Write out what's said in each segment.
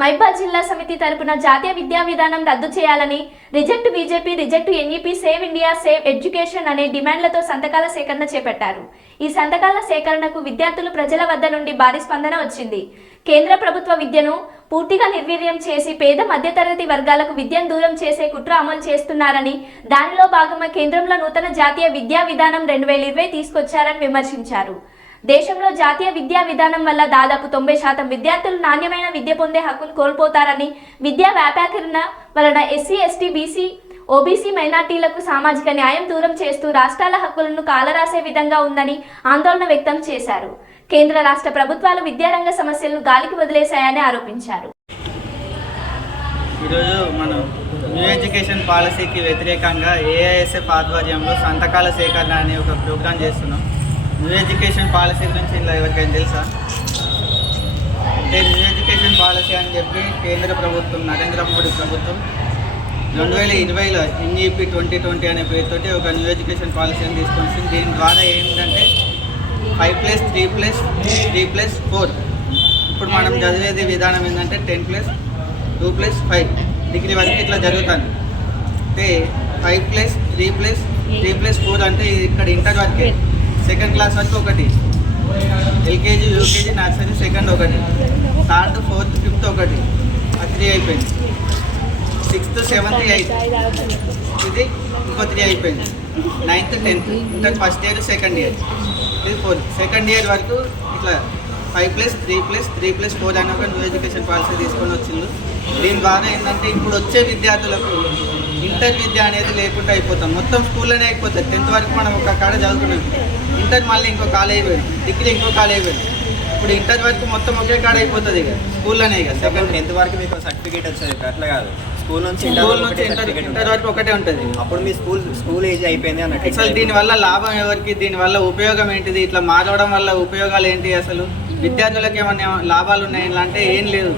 మైబాద్ జిల్లా సమితి తరపున జాతీయ విద్యా విధానం రద్దు చేయాలని reject BJP, reject NEP, save India, save education అనే డిమాండ్లతో సంతకాల సేకరణ చేపట్టారు. ఈ సంతకాల సేకరణకు విద్యార్థులు, ప్రజల వద్ద నుండి భారీ స్పందన వచ్చింది. కేంద్ర ప్రభుత్వ విద్యను పూర్తిగా నిర్వీర్యం చేసి పేద మధ్యతరగతి వర్గాలకు విద్యను దూరం చేసే కుట్ర అమలు చేస్తున్నారని, దానిలో భాగంగా కేంద్రంలో నూతన జాతీయ విద్యా విధానం 2020 తీసుకొచ్చారని విమర్శించారు. దేశంలో జాతీయ విద్యా విధానం వల్ల దాదాపు 90% విద్యార్థులు నాణ్యమైన విద్య పొందే హక్కును కోల్పోతారని, విద్యా వ్యాపాకరణ వలన ఎస్సీ, ఎస్టీ, బీసీ, ఓబీసీ మైనార్టీలకు సామాజిక న్యాయం దూరం చేస్తూ రాష్ట్రాల హక్కులను కాలరాసే విధంగా ఉందని ఆందోళన వ్యక్తం చేశారు. కేంద్ర రాష్ట్ర ప్రభుత్వాలు విద్యారంగ సమస్యలను గాలికి వదిలేశాయని ఆరోపించారు. ఈరోజు మనం న్యూ ఎడ్యుకేషన్ పాలసీకి వ్యతిరేకంగా ఏఐఎస్ఎఫ్ ఆధ్వర్యంలో సంతకాల సేకరణ అనే ఒక ప్రోగ్రాం చేస్తున్నాం. న్యూ ఎడ్యుకేషన్ పాలసీ గురించి ఇలా ఎవరికైనా తెలుసా? అంటే న్యూ ఎడ్యుకేషన్ పాలసీ అని చెప్పి కేంద్ర ప్రభుత్వం, నరేంద్ర మోడీ ప్రభుత్వం 2020లో ఎన్ఈపీ 2020 అనే పేరుతోటి ఒక న్యూ ఎడ్యుకేషన్ పాలసీని తీసుకొచ్చింది. దీని ద్వారా ఏంటంటే 5+3+3+4 ఇప్పుడు మనం చదివేది విధానం ఏంటంటే 10+2+5 డిగ్రీ వరకు ఇట్లా జరుగుతుంది. అంటే 5+3+3+4 అంటే ఇక్కడ ఇంటర్ వరకే. సెకండ్ క్లాస్ వరకు ఒకటి, ఎల్కేజీ, యూకేజీ, నర్సరీ సెకండ్ ఒకటి, థర్డ్, ఫోర్త్, ఫిఫ్త్ ఒకటి, 3 అయిపోయింది. 6th, 7th, 8th ఇది ఇంకో 3 అయిపోయింది. 9th, 10th inter first year, second year, ఇది 4th. సెకండ్ ఇయర్ వరకు ఇట్లా 5+3+3+4 అనే ఒక న్యూ ఎడ్యుకేషన్ పాలసీ తీసుకొని వచ్చింది. దీని ద్వారా ఏంటంటే ఇప్పుడు వచ్చే విద్యార్థులకు ఇంటర్ విద్య అనేది లేకుండా అయిపోతాం. మొత్తం స్కూల్లోనే అయిపోతుంది. 10th వరకు మనం ఒక కాడ చదువుకున్నాం, ఇంటర్ మళ్ళీ ఇంకో కాలేజ్ పోయింది, డిగ్రీ ఇంకో కాలేజ్ పోయింది. ఇప్పుడు ఇంటర్ వరకు మొత్తం ఒకే కాడ అయిపోతుంది ఇక స్కూల్లోనే. ఇక సెకండ్ 10th వరకు మీకు సర్టిఫికేట్ వచ్చేది, అట్లా కాదు. స్కూల్ నుంచి ఇంటర్ వరకు ఒకటే ఉంటుంది. అప్పుడు మీ స్కూల్ ఏజ్ అయిపోయింది అన్నట్టు. అసలు దీనివల్ల లాభం ఎవరికి, దీనివల్ల ఉపయోగం ఏంటిది, ఇట్లా మారవడం వల్ల ఉపయోగాలు ఏంటి, అసలు విద్యార్థులకు ఏమైనా లాభాలు ఉన్నాయి అంటే ఏం లేదు.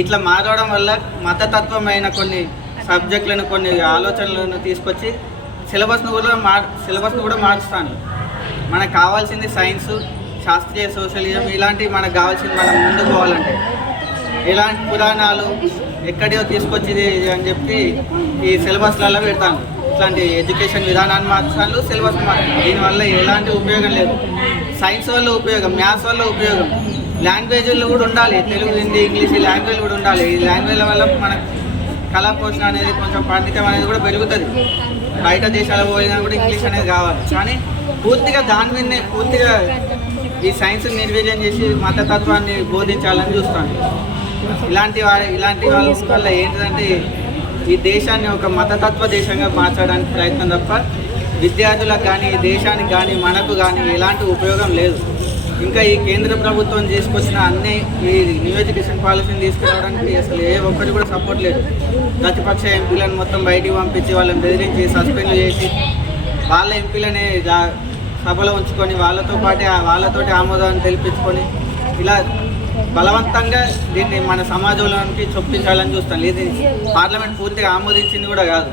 ఇట్లా మారవడం వల్ల మతతత్వమైన కొన్ని సబ్జెక్టులను, కొన్ని ఆలోచనలను తీసుకొచ్చి సిలబస్ను కూడా మార్చుతాను. మనకు కావాల్సింది సైన్సు, శాస్త్రీయ సోషలిజం, ఇలాంటివి మనకు కావాల్సింది. మనం ముందుకు పోవాలంటే ఇలాంటి పురాణాలు ఎక్కడో తీసుకొచ్చి అని చెప్పి ఈ సిలబస్లలో పెడతాను. ఇట్లాంటి ఎడ్యుకేషన్ విధానాన్ని మార్చాలి, సిలబస్ మార్చాలి. దీనివల్ల ఎలాంటి ఉపయోగం లేదు. సైన్స్ వల్ల ఉపయోగం, మ్యాథ్స్ వల్ల ఉపయోగం, లాంగ్వేజ్లు కూడా ఉండాలి. తెలుగు, హిందీ, ఇంగ్లీష్ లాంగ్వేజ్ కూడా ఉండాలి. ఈ లాంగ్వేజ్ల వల్ల మనకు కళా పోషణ అనేది, కొంచెం పాండిత్యం అనేది కూడా పెరుగుతుంది. బయట దేశాలకు పోయినా కూడా ఇంగ్లీష్ అనేది కావాలి. కానీ పూర్తిగా దాని మీదనే పూర్తిగా ఈ సైన్స్ నిర్వీర్యం చేసి మతతత్వాన్ని బోధించాలని చూస్తాను. ఇలాంటి వాళ్ళ వల్ల ఏంటంటే ఈ దేశాన్ని ఒక మతతత్వ దేశంగా మార్చడానికి ప్రయత్నం తప్ప విద్యార్థులకు కానీ, దేశానికి కానీ, మనకు కానీ ఎలాంటి ఉపయోగం లేదు. ఇంకా ఈ కేంద్ర ప్రభుత్వం తీసుకొచ్చిన అన్ని ఈ న్యూ ఎడ్యుకేషన్ పాలసీని తీసుకురావడానికి అసలు ఏ ఒక్కరు కూడా సపోర్ట్ లేదు. ప్రతిపక్ష ఎంపీలను మొత్తం బయటికి పంపించి వాళ్ళని బెదిరించి సస్పెండ్ చేసి వాళ్ళ ఎంపీలనే సభలో ఉంచుకొని వాళ్ళతోటి ఆమోదాన్ని తెలిపించుకొని ఇలా బలవంతంగా దీన్ని మన సమాజంలోనికి చొప్పించాలని చూస్తాను. ఇది పార్లమెంట్ పూర్తిగా ఆమోదించింది కూడా కాదు.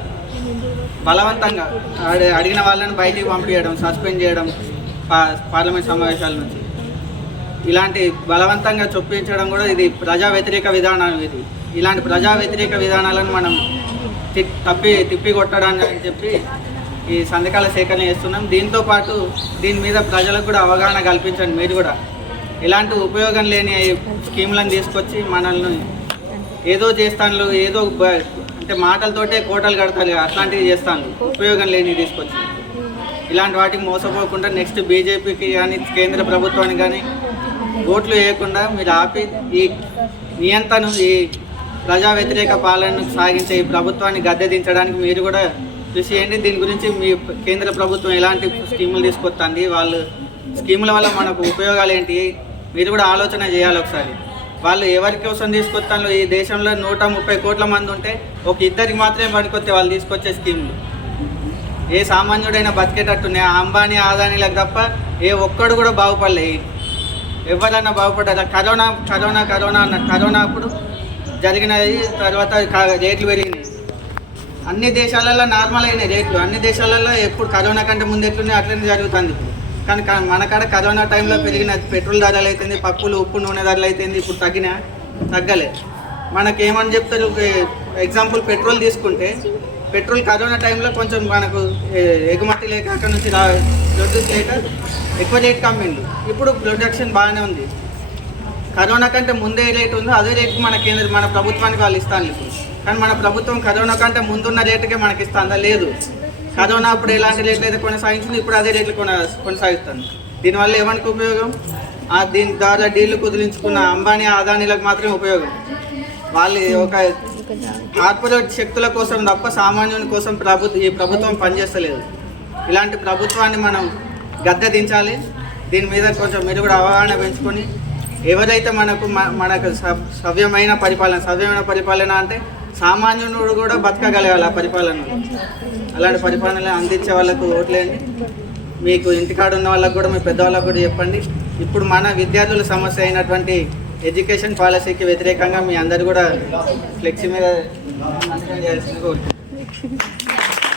బలవంతంగా అడిగిన వాళ్ళని బయటికి పంపించడం, సస్పెండ్ చేయడం పార్లమెంట్ సమావేశాల నుంచి, ఇలాంటి బలవంతంగా చొప్పించడం కూడా ఇది ప్రజా వ్యతిరేక విధానం. ఇలాంటి ప్రజా వ్యతిరేక విధానాలను మనం తిప్పి కొట్టడానికి అని చెప్పి ఈ సంతకాల సేకరణ చేస్తున్నాం. దీంతోపాటు దీని మీద ప్రజలకు కూడా అవగాహన కల్పించండి. మీరు కూడా ఇలాంటి ఉపయోగం లేని స్కీములను తీసుకొచ్చి మనల్ని ఏదో చేస్తాను, ఏదో అంటే మాటలతోటే కోటలు కడతారు, అట్లాంటివి చేస్తాను. ఉపయోగం లేని తీసుకొచ్చి ఇలాంటి వాటికి మోసపోకుండా నెక్స్ట్ బీజేపీకి కానీ, కేంద్ర ప్రభుత్వానికి కానీ ఓట్లు వేయకుండా మీరు ఆపి ఈ నియంత్రణ, ఈ ప్రజా వ్యతిరేక పాలనను సాగించే ఈ ప్రభుత్వాన్ని గద్దె దించడానికి మీరు కూడా కృషి చేయండి. దీని గురించి మీ కేంద్ర ప్రభుత్వం ఎలాంటి స్కీములు తీసుకొస్తుంది, వాళ్ళు స్కీముల వల్ల మనకు ఉపయోగాలు ఏంటి, మీరు కూడా ఆలోచన చేయాలి ఒకసారి. వాళ్ళు ఎవరి కోసం తీసుకొస్తాను, ఈ దేశంలో 130 కోట్ల మంది ఉంటే ఒక ఇద్దరికి మాత్రమే పనికొస్తే వాళ్ళు తీసుకొచ్చే స్కీములు ఏ సామాన్యుడైనా బతికేటట్టున్నాయి. అంబానీ, ఆదానీలకు తప్ప ఏ ఒక్కడు కూడా బాగుపడలేదు. ఎవరైనా బాగుపడ్డారు. కరోనా అన్నారు. కరోనా అప్పుడు జరిగినది, తర్వాత రేట్లు పెరిగినాయి. అన్ని దేశాలలో నార్మల్ అయినాయి రేట్లు. అన్ని దేశాలలో ఎప్పుడు కరోనా కంటే ముందు ఎట్లున్నాయి అట్లనే జరుగుతుంది. కానీ మన కాడ కరోనా టైంలో పెరిగిన పెట్రోల్ ధరలు అవుతుంది, పప్పులు, ఉప్పు, నూనె ధరలు అవుతుంది. ఇప్పుడు తగ్గలేదు. మనకేమని చెప్తారు, ఎగ్జాంపుల్ పెట్రోల్ తీసుకుంటే పెట్రోల్ కరోనా టైంలో కొంచెం మనకు ఎగుమతి లేక అక్కడ నుంచి ప్రొడ్యూస్ లేక ఎక్కువ రేట్ కమ్మిండు. ఇప్పుడు ప్రొడక్షన్ బాగానే ఉంది. కరోనా కంటే ముందే రేట్ ఉందో అదే రేటుకి మన ప్రభుత్వానికి వాళ్ళు ఇస్తాను ఇప్పుడు. కానీ మన ప్రభుత్వం కరోనా కంటే ముందున్న రేటుకే మనకి ఇస్తుందా? లేదు. కరోనా అప్పుడు ఎలాంటి రేట్లు అయితే కొనసాగించింది, ఇప్పుడు అదే రేట్లు కొనసాగిస్తుంది. దీనివల్ల ఎవరికి ఉపయోగం? దీని ద్వారా డీళ్లు కుదిరించుకున్న అంబానీ అదానీలకు మాత్రమే ఉపయోగం. వాళ్ళు ఒక కార్పొరేట్ శక్తుల కోసం తప్ప సామాన్యుని కోసం ఈ ప్రభుత్వం పనిచేస్తలేదు. ఇలాంటి ప్రభుత్వాన్ని మనం గద్దె దించాలి. దీని మీద కొంచెం మీరు కూడా అవగాహన పెంచుకొని ఎవరైతే మనకు సవ్యమైన పరిపాలన అంటే సామాన్యుడు కూడా బతకగలగాలి ఆ పరిపాలన. అలాంటి పరిపాలన అందించే వాళ్ళకు ఓట్లేండి. మీకు ఇంటికాడ ఉన్న వాళ్ళకు కూడా, మీ పెద్దవాళ్ళకు కూడా చెప్పండి. ఇప్పుడు మన విద్యార్థుల సమస్య అయినటువంటి ఎడ్యుకేషన్ పాలసీకి వ్యతిరేకంగా మీ అందరు కూడా ఫ్లెక్సీ మీద చేయాల్సిందిగా కోరుకుంటున్నాను.